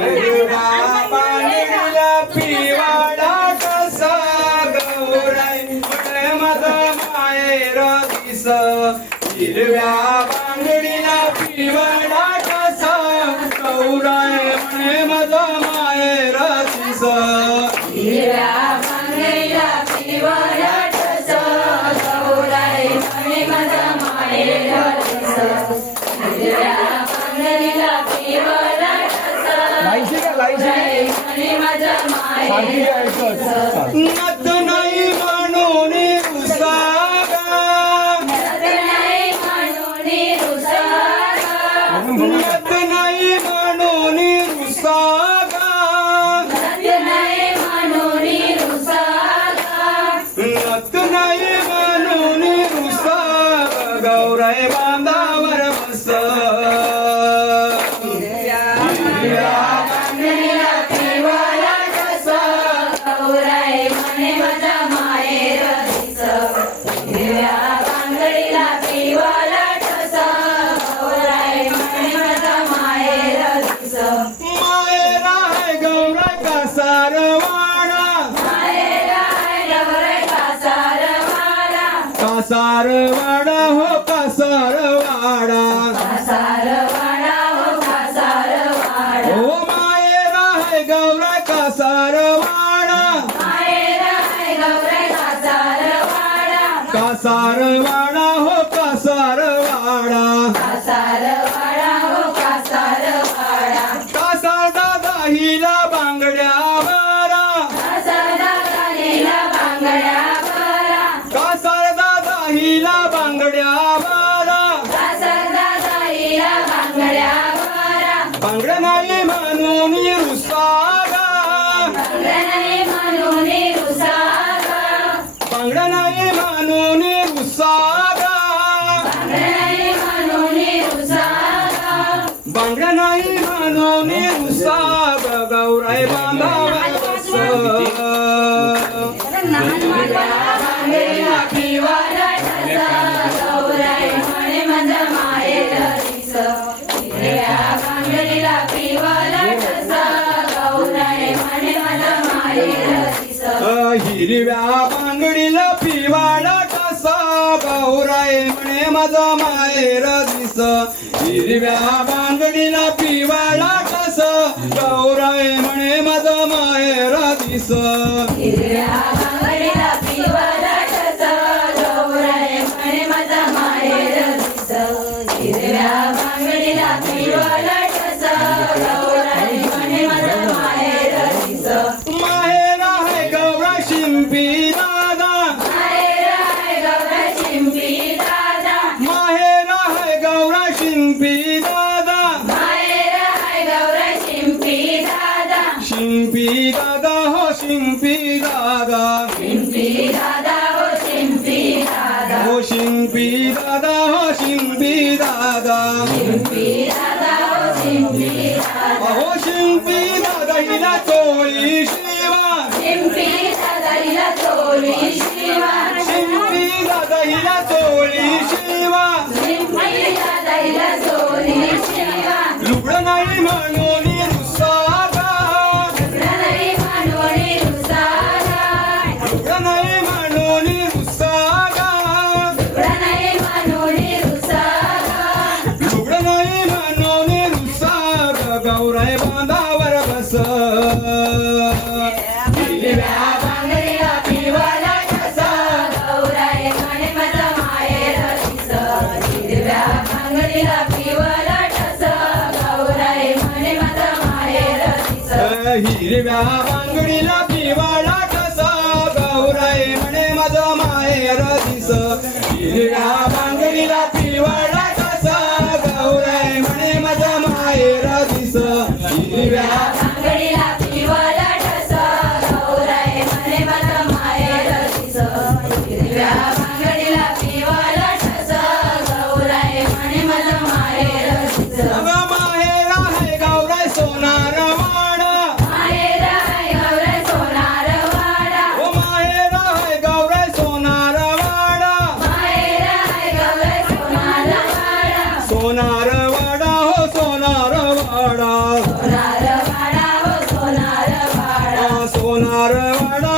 हिरव्या कसा गौराई म्हणे माझा दिस हिरव्या बांगडीला पिवाळा कसा म्हणे नत नाही म्हणून उसागा. नत नाही म्हणून उसागा. नत नाही म्हणून उसागा. गौराई बांधावर बस कासारवाडा हो कासारवाडा हो मायरा है गौरा कासारवाडा कासारवाडा कासारवाडा बांगड्या नाही म्हणून उसा गौराय बांधावर हिरव्या बांगडीला माझा माहेर दिस हिरव्या बांगडीला पिवाळा कस. गौराय म्हणे माझा माहेर दिस शिंपी दादा हो शिंपी दादा हो शिंपी दादा हो शिंपी दादा हो शिंपी दादा हिला चोळी शिवा शिंपी दादा हिला चोळी शिवा लुगडं नाही म्हणून रुसागा हिरव्या बांगडीला पिवाळा कसा गौराय म्हणे माझा माहेर दिस हिरव्या बांगडीला पिवाळा कसा गौराय म्हणे माझा माहेर दिस हिरव्या अगं माहेर సోనారవణ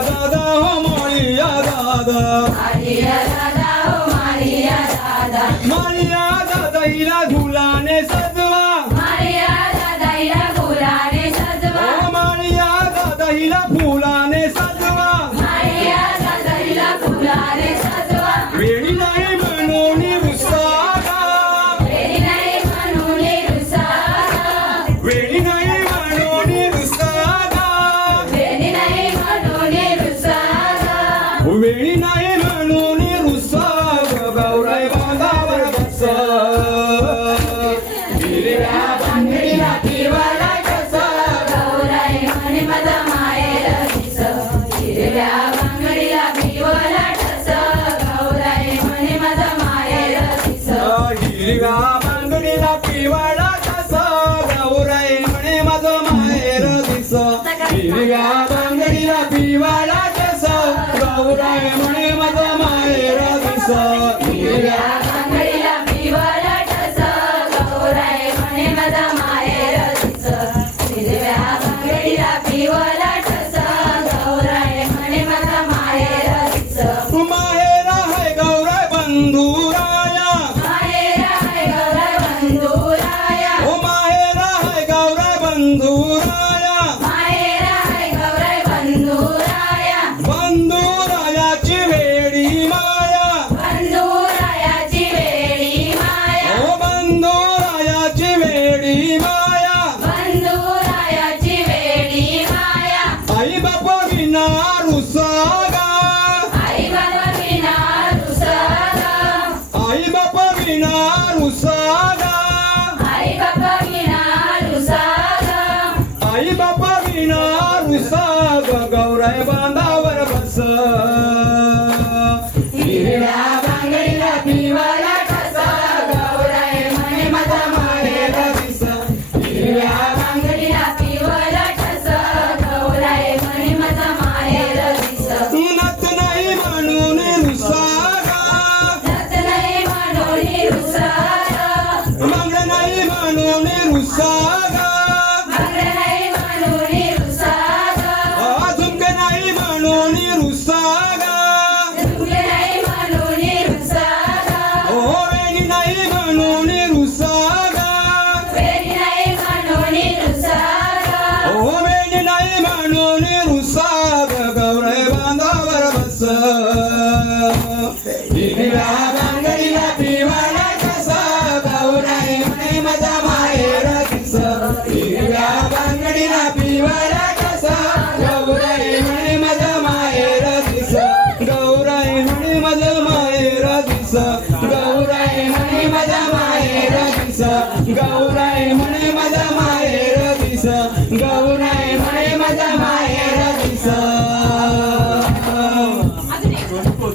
दादा हो दादा माळिया दादा हिला झुलाने सजवा. Yeah. Revolução! ಮಗ